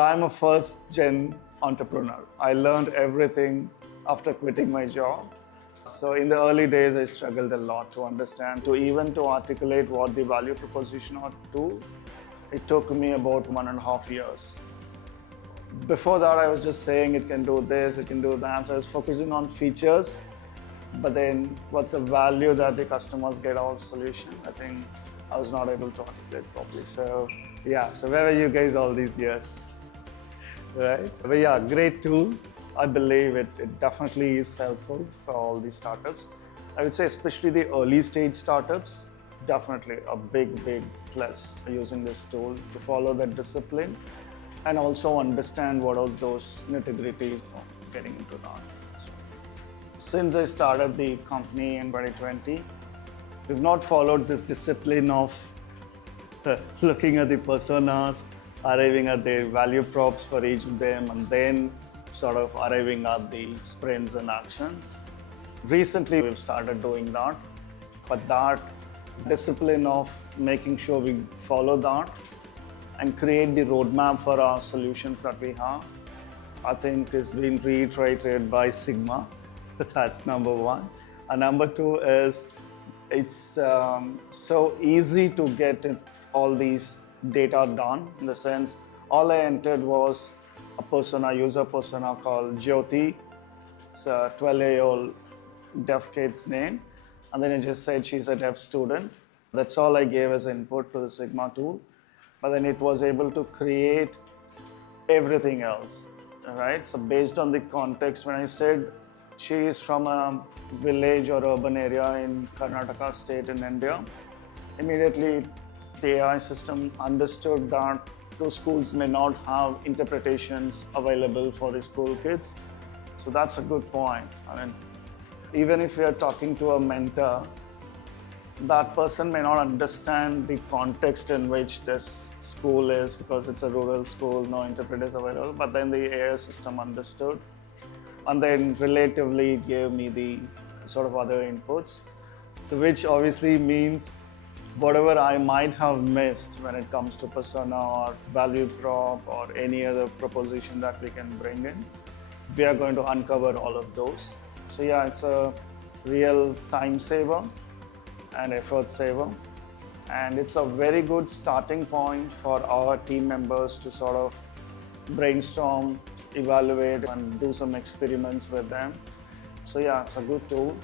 I'm a first-gen entrepreneur. I learned everything after quitting my job. So in the early days, I struggled a lot to understand, to articulate what the value proposition or tool. It took me about 1.5 years. Before that, I was just saying it can do this, it can do that. So I was focusing on features, but then what's the value that the customers get out of the solution? I think I was not able to articulate properly. So yeah, so where were you guys all these years? Right? But yeah, great tool. I believe it definitely is helpful for all these startups. I would say especially the early stage startups, definitely a big plus using this tool to follow that discipline and also understand what are those nitty-gritties of getting into that. So, since I started the company in 2020, we've not followed this discipline of looking at the personas, arriving at their value props for each of them, and then sort of arriving at the sprints and actions. Recently, we've started doing that, but that discipline of making sure we follow that and create the roadmap for our solutions that we have, I think is being reiterated by Sigma. That's number one. And number two is it's so easy to get all these data done, in the sense all I entered was a persona, user persona called Jyoti. It's a 12-year-old deaf kid's name. And then it just said she's a deaf student. That's all I gave as input to the Sigma tool. But then it was able to create everything else, right? So based on the context, when I said she is from a village or urban area in Karnataka state in India, immediately the AI system understood that those schools may not have interpretations available for the school kids. So that's a good point. I mean, even if we are talking to a mentor, that person may not understand the context in which this school is because it's a rural school, no interpreters available, but then the AI system understood. And then relatively it gave me the sort of other inputs. So which obviously means whatever I might have missed when it comes to persona or value prop or any other proposition that we can bring in, we are going to uncover all of those. So yeah, it's a real time saver and effort saver. And it's a very good starting point for our team members to sort of brainstorm, evaluate, and do some experiments with them. So yeah, it's a good tool.